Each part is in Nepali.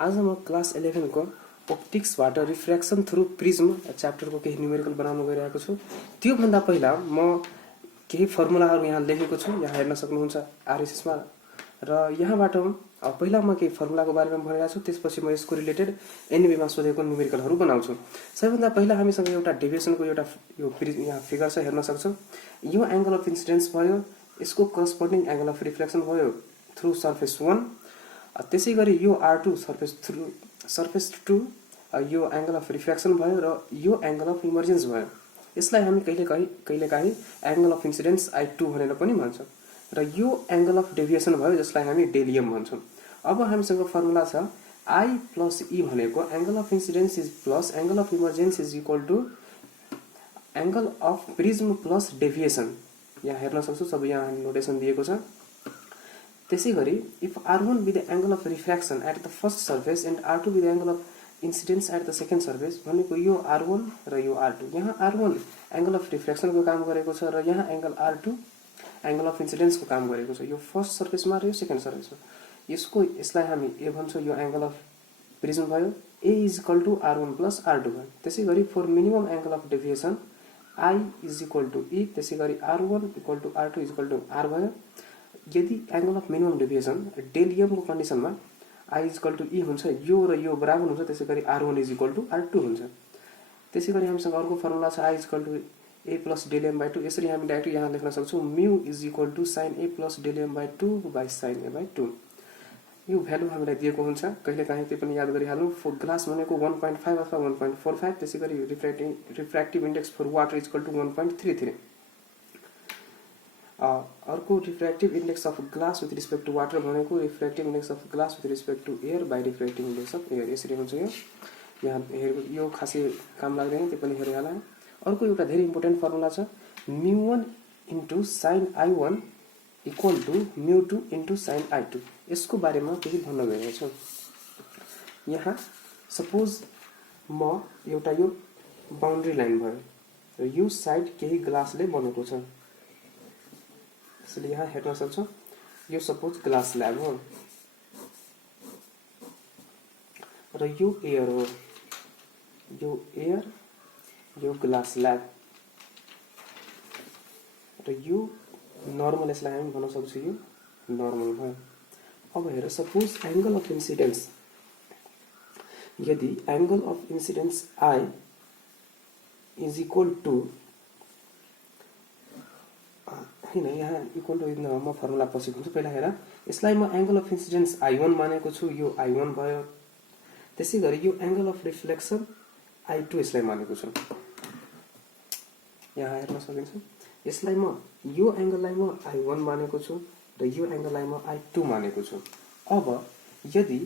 आज म क्लास 11 को ऑप्टिक्सबाट रिफ्र्याक्सन थ्रु प्रिज्म च्याप्टरको केही न्युमेरिकल बनाउन गइरहेको छु। त्यो भन्दा पहिला म केही फर्मुलाहरू यहाँ लेखेको छु, यहाँ हेर्न सक्नुहुन्छ आरएसएस मा। र यहाँबाट पहिला म केही फर्मुलाको बारेमा भनिरहेको छु, त्यसपछि म यसको रिलेटेड एनबी मा सोधेको न्युमेरिकलहरू बनाउँछु। सबैभन्दा पहिला हामीसँग एउटा डेभिएसनको एउटा यो यहाँ फिगर छ, हेर्न सक्छौं। यो एंगल अफ इन्सिडेन्स भयो, यसको करस्पोन्डिङ एंगल अफ रिफ्लेक्सन भयो थ्रु सर्फेस 1। त्यसैगरी यो R2 सर्फेस 2 यो एंगल अफ रिफ्र्याक्सन भयो र यो एंगल अफ इमर्जेन्स भयो। यसलाई हामी कहिलेकाहीँ एंगल अफ इन्सिडेन्स I2 भनेर पनि भन्छौं। र यो एंगल अफ डेभिएसन भयो जसलाई हामी डेलियम भन्छौं। अब हामीसँग फर्मुला छ I प्लस E भनेको angle of incidence is plus angle of emergence is equal to angle of prism plus deviation. यहाँ हेर्न सक्छौं, सब यहाँ नोटेसन दिएको छ। त्यसैगरी if R1 be the angle of refraction at the first surface and R2 be the angle of incidence at the second surface भनेको यो R1 र यो R2। यहाँ R1 एंगल अफ रिफ्र्याक्सन को काम गरेको छ र यहाँ angle R2 angle of incidence को काम गरेको छ, यो फर्स्ट सर्फेसमा र यो सेकेन्ड सर्फेसमा। यसलाई हामी ए भन्छौं, यो एंगल अफ प्रिज्म भयो। A is equal to R1 plus R2 भयो। त्यसैगरी for minimum angle of deviation I is equal to E, त्यसैगरी R1 equal to R2 is equal to R भयो। यदि एंगल अफ मिनिमम डेभिएसन डेलियम को कन्डिसनमा I is equal to E हुन्छ, यो र यो बराबर हुन्छ, त्यसैगरी R1 is equal to R2 हुन्छ। त्यसैगरी हामीसँग अर्को फर्मुला छ I is equal to A plus del M by 2। यसरी हामी डाइरेक्ट यहाँ लेख्न सक्छौं mu is equal to sin A plus del M by 2 by sin A by 2। यो भ्यालु हामीलाई दिएको हुन्छ, कहिलेकाहीँ त्यो पनि याद गरिहाल्नु। ग्लास भनेको 1.5 अथवा 1.45, त्यसैगरी refractive index for water is equal to 1.33। अर्को refractive index of glass with respect to water भनेको refractive index of glass with respect to air by refractive index of air. यसरी हुन्छ यो। यहाँ यो खासै काम लाग्दैन, त्यो पनि हेरिहाल। अर्को एउटा धेरै इम्पोर्टेन्ट फर्मुला छ μ1 into sin I1 equal to μ2 into sin I2। यसको बारेमा केही भन्न गइरहेको छु। यहाँ सपोज म एउटा यो बाउन्ड्री लाइन भयो र यो साइड केही ग्लासले बनेको छ। त्यसैले यहाँ हेर्न सक्छौं, यो सपोज ग्लास ल्याब हो र यो एयर हो, यो एयर, यो ग्लास ल्याब र यो नर्मल, यसलाई हामी भन्न सक्छौं यो नर्मल भयो। अब हेर, सपोज एंगल अफ इन्सिडेन्स, यदि angle of incidence I is equal to हैन, यहाँ इक्वल टु म फर्मुला पछि भन्छु। पहिला हेर, यसलाई म एंगल अफ इन्सिडेन्स I1 मानेको छु, यो I1 भयो। त्यसैगरी यो एंगल अफ रिफ्लेक्सन I2 यसलाई मानेको छु। यहाँ हेर्न सकिन्छ, यसलाई म यो एंगललाई म I1 मानेको छु र यो एंगललाई म I2 मानेको छु। अब यदि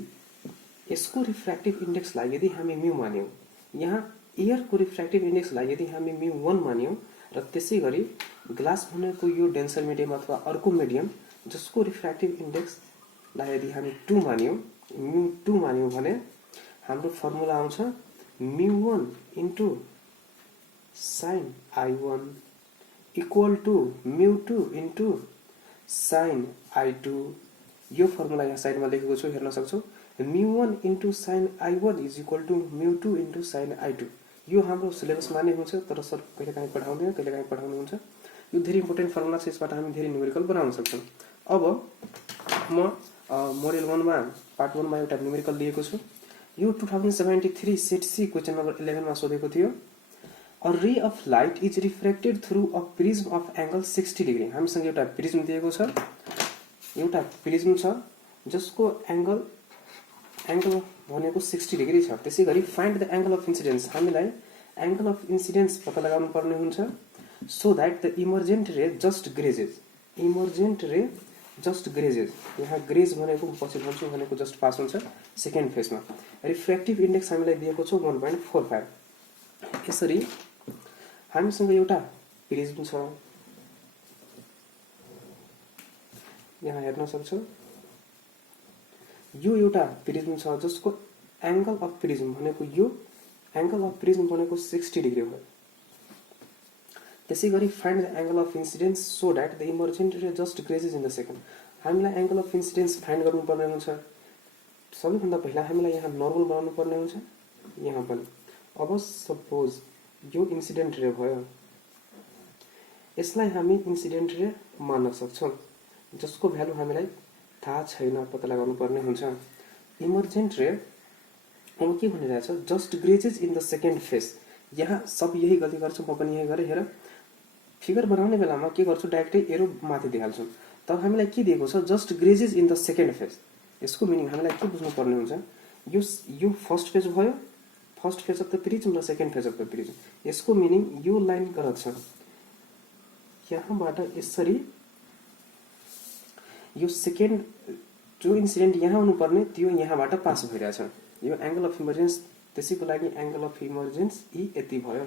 यसको रिफ्र्याक्टिभ इन्डेक्सलाई यदि हामी म्यू मान्यौं, यहाँ एयर को रिफ्र्याक्टिभ इन्डेक्सलाई यदि हामी μ1 मान्यौं र त्यसैगरी ग्लास भनेको यो डेन्सर मिडियम अथवा अर्को मिडियम जसको रिफ्र्याक्टिभ इन्डेक्सलाई यदि हामी 2 मान्यौं, μ2 मान्यौं भने हाम्रो फर्मुला आउँछ μ1 into sin I1 equal to μ2 into sin I2। यो फर्मुला यहाँ साइडमा लेखेको छु, हेर्न सक्छौ। μ1 into sin I1 is equal to μ2 into sin I2। यो हाम्रो सिलेबसमा नै हुन्छ, तर सर कहिलेकाहीँ पढाउँदैन, कहिलेकाहीँ पढाउनुहुन्छ। यो धेरै इम्पोर्टेन्ट फर्मुला छ, यसबाट हामी धेरै न्युमेरिकल बनाउन सक्छौं। अब म मोडेल 1 मा पार्ट 1 मा एउटा न्युमेरिकल लिएको छु। यो 2073 सेट सी क्वेशन नम्बर 11 मा सोधेको थियो। A ray of light is refracted through a prism of angle 60 degree। हामीसँग एउटा प्रिज्म दिएको छ, एउटा प्रिज्म छ जसको एंगल भनेको 60 डिग्री छ। त्यसैगरी find the angle of incidence, हामीलाई एंगल अफ इन्सिडेन्स पत्ता लगाउनु पर्ने हुन्छ। So that the emergent ray just ग्रेजेस, emergent ray just ग्रेजेस, यहाँ ग्रेज भनेको पछि भन्छु भनेको जस्ट पास हुन्छ सेकेन्ड फेजमा। रिफ्र्याक्टिभ इन्डेक्स हामीलाई दिएको छ 1.45। यसरी हामीसँग एउटा प्रिज्म छ, यहाँ हेर्न सक्छौ। यो एउटा प्रिज्म छ जसको एंगल अफ प्रिज्म भनेको यो एंगल अफ प्रिज्म भनेको 60 डिग्री हो। त्यसैगरी find the angle of incidence so that the emergent ray just grazes in the second. हामीलाई एंगल अफ इन्सिडेन्स फाइन्ड गर्नुपर्ने हुन्छ। सबैभन्दा पहिला हामीलाई यहाँ नर्मल बनाउनु पर्ने हुन्छ यहाँ पनि। अब सपोज यो इन्सिडेन्ट रे भयो, यसलाई हामी इन्सिडेन्ट रे मान्न सक्छौँ जसको भ्यालु हामीलाई थाहा छैन, पत्ता लगाउनु पर्ने हुन्छ। इमर्जेन्ट रे अब के भनिरहेछ, just grazes in the second phase. यहाँ सब यही गल्ती गर्छु, म पनि यही गरेँ। हेर फिगर बनाउने बेलामा के गर्छु, डाइरेक्टै एरो माथि दिइहाल्छु। तब हामीलाई के दिएको छ, just grazes in the second phase. यसको मिनिङ हामीलाई के बुझ्नु पर्ने हुन्छ, यो फर्स्ट फेज भयो, first phase of the prism र second phase of the prism. यसको मिनिङ यो लाइन गलत छ, यहाँबाट यसरी यो सेकेन्ड जो इन्सिडेन्ट यहाँ हुनुपर्ने त्यो यहाँबाट पास भइरहेछ। यो एंगल अफ इमर्जेन्स, त्यसैको लागि एंगल अफ इमर्जेन्स यी यति भयो,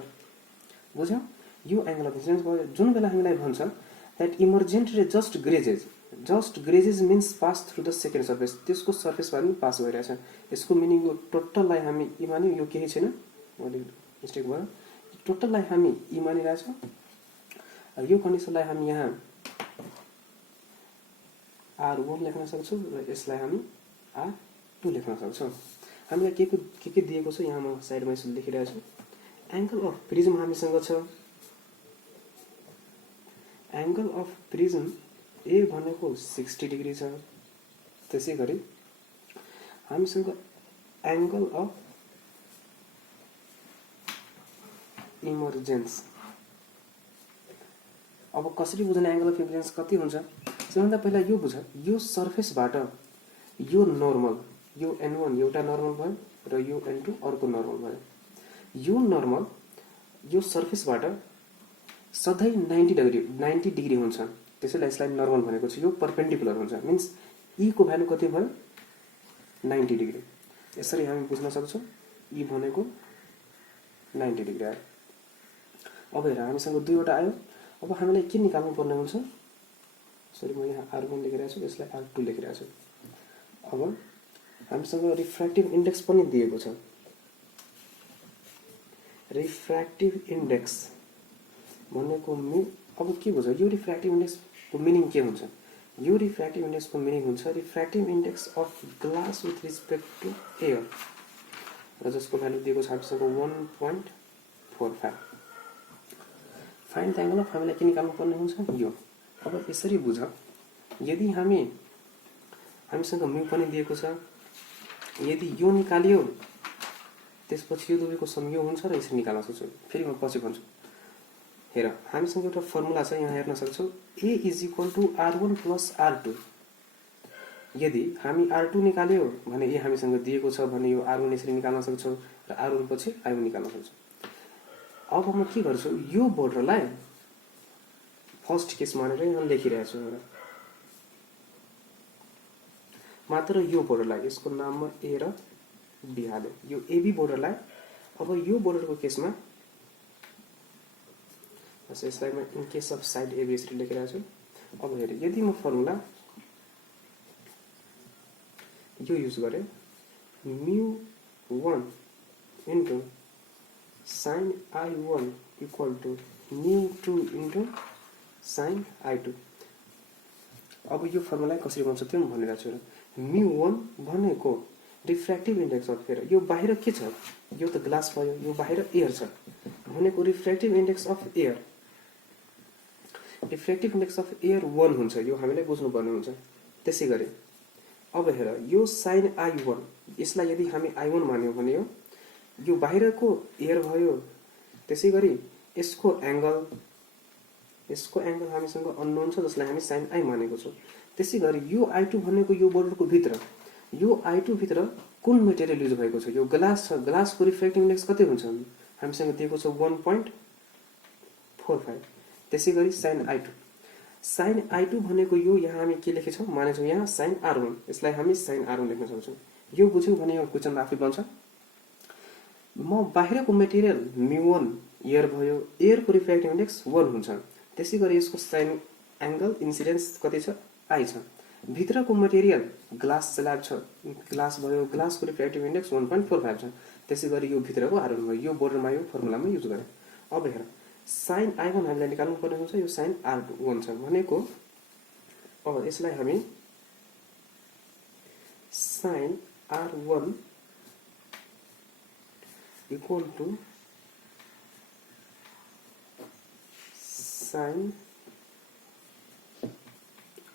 बुझ्यौ? यो एंगल अफ इमर्जेन्स भयो। जुन बेला हामीलाई भन्छ that emergent ray just grazes means pass through the second surface, त्यसको सर्फेसबाट पनि पास भइरहेछ। यसको मिनिङ यो टोटललाई हामी ई मान्यौँ, यो केही छैन, मैले मिस्टेक भयो। टोटललाई हामी ई मानिरहेछौँ, यो कन्डिसनलाई हामी यहाँ R1 लेख्न सक्छौँ र यसलाई हामी R2 लेख्न सक्छौँ। हामीलाई के दिएको छ यहाँ म साइडमा यसो लेखिरहेको छु। एंगल अफ प्रिज्म हामीसँग छ, एंगल अफ प्रिज्म ए भनेको 60 डिग्री छ। त्यसैगरी हामीसँग एंगल अफ इमर्जेन्स, अब कसरी बुझ्ने एंगल अफ इमर्जेन्स कति हुन्छ? सबभन्दा पहिला यो बुझ, यो सर्फेसबाट यो नर्मल, यो n1 एउटा नर्मल भयो र यो n2 अर्को नर्मल भयो। यो नर्मल यो सर्फेसबाट सधैँ 90 डिग्री हुन्छ, त्यसैले यसलाई नर्मल भनेको छु। यो परपेन्डिकुलर हुन्छ, मिन्स ई को भ्यालु कति भयो, 90 डिग्री। यसरी हामी बुझ्न सक्छौँ ई भनेको 90 डिग्री आयो। अब हेर हामीसँग दुईवटा आयो। अब हामीलाई के निकाल्नु पर्ने हुन्छ, सरी म यहाँ R1 लेखिरहेको छु, यसलाई R2 लेखिरहेको छु। अब हामीसँग रिफ्र्याक्टिभ इन्डेक्स पनि दिएको छ। रिफ्र्याक्टिभ इन्डेक्स भनेको अब के बुझ्यो, यो रिफ्र्याक्टिभ इन्डेक्सको मिनिङ के हुन्छ? यो रिफ्र्याक्टिभ इन्डेक्सको मिनिङ हुन्छ refractive index of glass with respect to air, र जसको भ्यालु दिएको छ हामीसँग 1.45। फाइन्ड द एंगल अफ, हामीलाई के निकाल्नु पर्ने हुन्छ यो। अब यसरी बुझ, यदि हामीसँग म्यू पनि दिएको छ, यदि यो निकालियो त्यसपछि यो दुवैको सम यो हुन्छ र यसरी निकाल्न सक्छौ। फेरि म पछि भन्छु। हेर हामीसँग एउटा फर्मुला छ, यहाँ हेर्न सक्छौ, A = R1 + R2। यदि हामी R2 निकाल्यो भने ए हामीसँग दिएको छ भने यो R1 यसरी निकाल्न सक्छौ र R1 पछि I1 निकाल्न सक्छौ। अब म के गर्छु, यो बोर्डरलाई फर्स्ट केस मानेर यहाँ लेखिरहेको छु एउटा, मात्र यो बोर्डरलाई, यसको नाममा ए र बी हाल्यो, यो AB बोर्डरलाई। अब यो बोर्डरको केसमा यसलाई म in case of side AB यसरी लेखिरहेको छु। अब हेर, यदि म फर्मुला यो युज गरेँ, μ1 * sin I1 = μ2 * sin I2। अब यो फर्मुला कसरी बन्छ त्यो म भनिरहेको छु। μ1 भनेको रिफ्र्याक्टिभ इन्डेक्स अफ एयर, यो बाहिर के छ, यो त ग्लास भयो, यो बाहिर एयर छ भनेको refractive index of air, refractive index of air 1 हुन्छ, यो हामीले बुझ्नुपर्ने हुन्छ। त्यसैगरी अब हेर, यो sin I1, यसलाई यदि हामी I1 मान्यौँ भने यो बाहिरको एयर भयो। त्यसैगरी यसको एंगल हामीसँग अननोन छ, जसलाई हामी sin I मानेको छौँ। त्यसैगरी यो I2 भनेको यो बोर्डरको भित्र, यो I2 भित्र कुन मेटेरियल युज भएको छ, यो ग्लास छ। ग्लासको रिफ्र्याक्टिभ इन्डेक्स कति हुन्छ, हामीसँग दिएको छ 1.45। त्यसैगरी sin I2 भनेको यो यहाँ हामी के लेखेछौँ, मानेछौँ यहाँ sin R1, यसलाई हामी sin R1 लेख्न सक्छौँ। यो बुझ्यौँ भने यो क्वेसन आफै बन्छ। म बाहिरको मेटेरियल μ1 एयर भयो, एयरको रिफ्र्याक्टिभ इन्डेक्स 1 हुन्छ। त्यसैगरी यसको साइन एंगल इन्सिडेन्स कति छ, I छ। भित्रको मटेरियल ग्लास स्ल्याब छ, ग्लास भयो, ग्लासको रिफ्र्याक्टिभ इन्डेक्स 1.45 छ। त्यसैगरी यो भित्रको R1 भयो, यो बोर्डरमा यो फर्मुलामा युज गरे। अब हेर, sin I1 हामीलाई निकाल्नु पर्ने हुन्छ, यो sin R1 छ भनेको। अब यसलाई हामी sin R1 equal to sin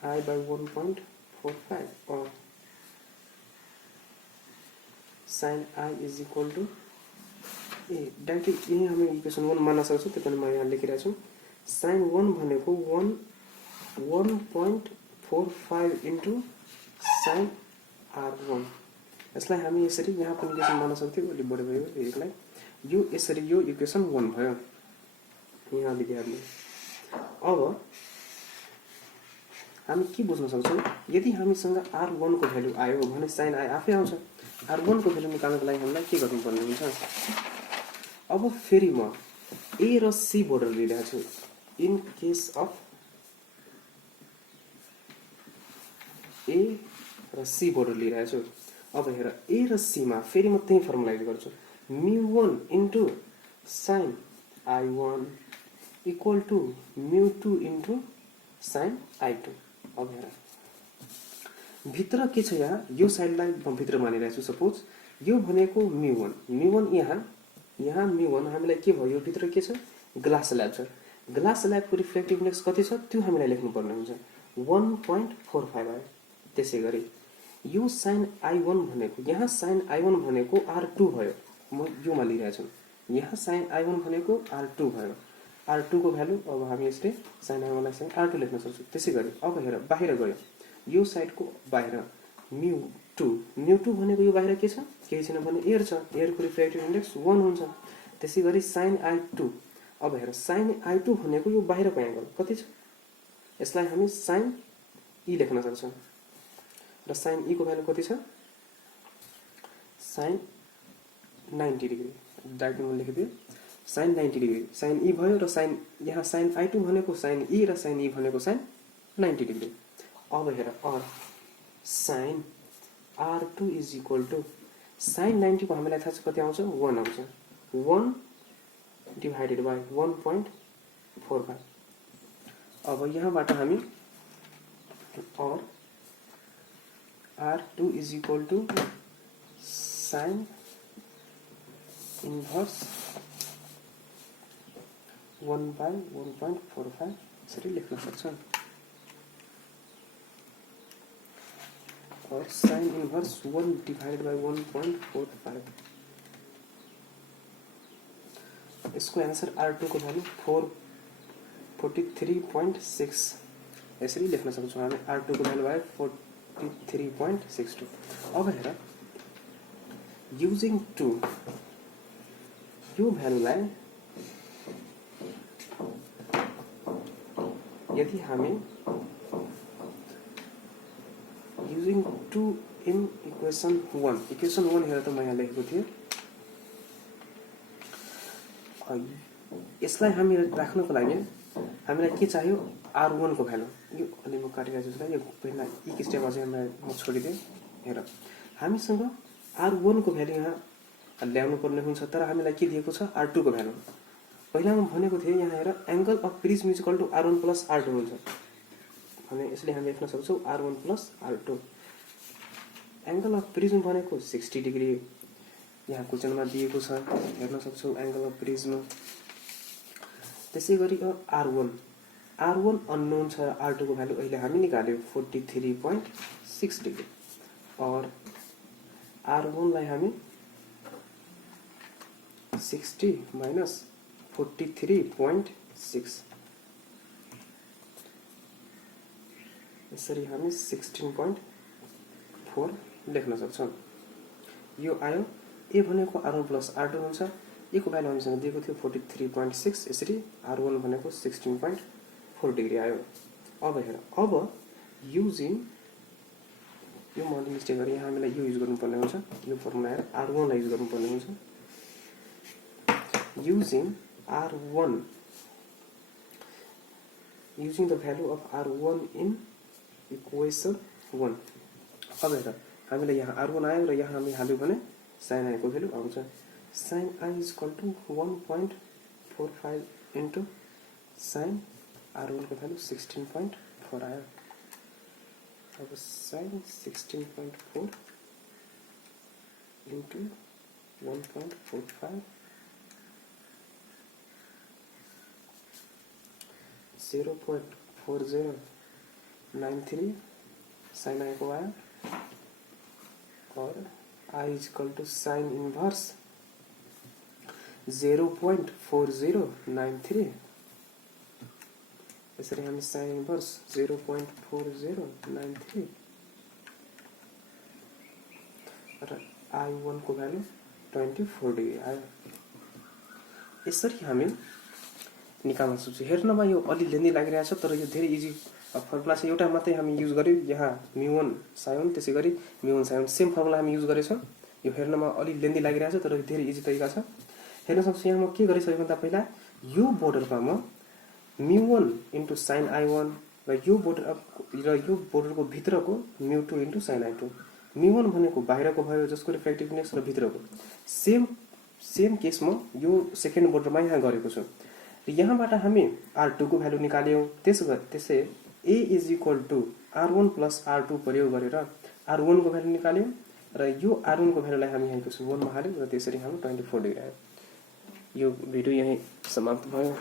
I by 1.45 or sin I is equal to direct यही हमें इक्वेसन 1 मान्न सक्छौं, त्यो पनि म यहाँ लेखिरहेको छु। sin 1 भनेको 1.45 इन्टु sin R1। यसलाई हामी यसरी यहाँ पनि इक्वेसन मान्न सक्थ्यौं, अलि बढी भयो यसलाई। यो यसरी यो इक्वेसन 1 भयो यहाँ विद्यार्थी। अब हामी के बुझ्न सक्छौं, यदि हामीसँग R1 को भ्यालु आयो भने sin I आफै आउँछ। R1 को भ्यालु निकाल्नको लागि हामीलाई के गर्नुपर्ने हुन्छ? अब फेरि म A र C बोर्डर लिइरहेको छु। इन केस अफ A र C बोर्डर लिइरहेको छु। अब हेर A र C मा फेरि म त्यही फर्मुला युज गर्छु। μ1 into sin I1 equal to μ2 into sin I2। अब हेर भित्र के छ, यहाँ यो साइडलाई म भित्र मानिरहेको छु। सपोज यो भनेको μ1 यहाँ μ1 हामीलाई के भयो, यो भित्र के छ, ग्लास स्ल्याब छ। ग्लास स्ल्याबको रिफ्लेक्टिभ इन्डेक्स कति छ त्यो हामीलाई लेख्नु पर्ने हुन्छ, 1.45 आयो। त्यसैगरी यो sin I1 भनेको, यहाँ sin I1 भनेको R2 भयो, म योमा लिइरहेको छु। यहाँ sin I1 भनेको R2 भयो। R2 को भ्यालु अब हामी यसले sin I1 लाई चाहिँ R2 लेख्न सक्छौं। त्यसैगरी अब हेर बाहिर गयो, यो साइडको बाहिर μ2 भनेको यो बाहिर के छ, केही छैन भने एयर छ। एयरको रिफ्लेक्टिभ इन्डेक्स 1 हुन्छ। त्यसैगरी sin I2, अब हेर sin I2 भनेको यो बाहिरको एंगल कति छ, यसलाई हामी sin E लेख्न सक्छौं। र sin E को भ्यालु कति छ, sin 90 डिग्री। डाइरेक्ट म लेखिदिए sin 90 डिग्री। sin E भयो र sin यहाँ sin I2 भनेको sin E र sin E भनेको sin 90 डिग्री। अब हेर और sin R2 is equal to sin 90 को हामीलाई थाहा छ कति आउँछ, 1 आउँछ। 1 डिवाइडेड बाइ 1.45। अब यहाँबाट हामी और R2 is equal to sin inverse 1 by 1.45 यसरी लेख्न सक्छौं। और sin इन्भर्स 1 डिवाइडेड बाइ 1.45, इसको आंसर R2 को भ्यालु 43.6 यसरी लेख्न सक्छौं हामी। R2 को भ्यालु आयो 43.62। अब हेर युजिङ 2 यो भ्यालुलाई यदि हामी युजिङ 2 इन इक्वेसन 1 हेर त म यहाँ लेखेको थिएँ। यसलाई हामी राख्नको लागि हामीलाई के चाहियो, R1 को भ्यालु। यो अलि म काटिरहेको छु, यो पहिला एक स्टेप अझै म छोडिदिएँ। हेर हामीसँग R1 को भ्यालु यहाँ ल्याउनु पर्ने हुन्छ, तर हामीलाई के दिएको छ, R2 को भ्यालु। पहिला म भनेको थिएँ यहाँ हेर angle of prism is equal to R1 plus R2 हुन्छ भने यसले हामी लेख्न सक्छौं R1 plus R2। Angle of prism भनेको 60 डिग्री यहाँ क्वेशनमा दिएको छ, हेर्न सक्छौं एंगल अफ प्रिज्म। त्यसैगरी R1 अननोन छ, R2 को भ्यालु अहिले हामी निकाल्यौ 43.6 डिग्री। और R1 लाई हामी 60 माइनस 43.6 यसरी हामी 16.4 लेख्न सक्छौं। यो आयो A भनेको R1 प्लस R2 हुन्छ। A को भ्यालु हामीसँग दिएको थियो 43.6, यसरी R1 भनेको 16.4 डिग्री आयो। अब हेर, अब युजिङ यो मैले मिस्टेक गरे, यहाँ हामीलाई यो युज गर्नुपर्ने हुन्छ। यो फर्मुला हेर R1 लाई युज गर्नुपर्ने हुन्छ। Using R1 using the value of R1 in equation 1। अब हेर हामीलाई यहाँ R1 आयो र यहाँ हामी हाल्यौ भने sin I को भ्यालु आउँछ। sin I is equal to 1.45 into sin R1 को भ्यालु 16.4 आयो। अब sin 16.4 into 1.45 0.4093 sin I को आया और I is equal to sin inverse 0.4093 यसरी हामी sin inverse 0.4093 र I1 को भ्यालु 24 डिग्री आयो। यसरी हामी निकाल्न सक्छौं। हेर्नमा यो अलि लेन्दी लागिरहेछ तर यो धेरै इजी फर्मुला छ। एउटा मात्रै हामी युज गर्यौं यहाँ μ1 sin त्यसैगरी μ1 sin सेम फर्मुला हामी युज गरेछौं। यो हेर्नमा अलि लेन्दी लागिरहेछ तर धेरै इजी तरिका छ। हेर्न सक्छौं यहाँ म के गरे सबैभन्दा पहिला यो बोर्डरमा म μ1 * sin I1 र यो बोर्डरको भित्रको μ2 * sin I2। μ1 भनेको बाहिरको भयो जसको रिफ्र्याक्टिभ इन्डेक्स र भित्रको सेम केसमा यो सेकेन्ड बोर्डरमा यहाँ गरेको छु। र यहाँबाट हामी R2 को भ्यालु निकाल्यौं। त्यसै A = R1 + R2 प्रयोग गरेर R1 को भ्यालु निकाल्यौं र यो R1 को भ्यालुलाई हामी यहाँ 1 मा हाल्यौं र त्यसरी हाम्रो 24 डिग्री आयो। यो भिडियो यही समाप्त भयो।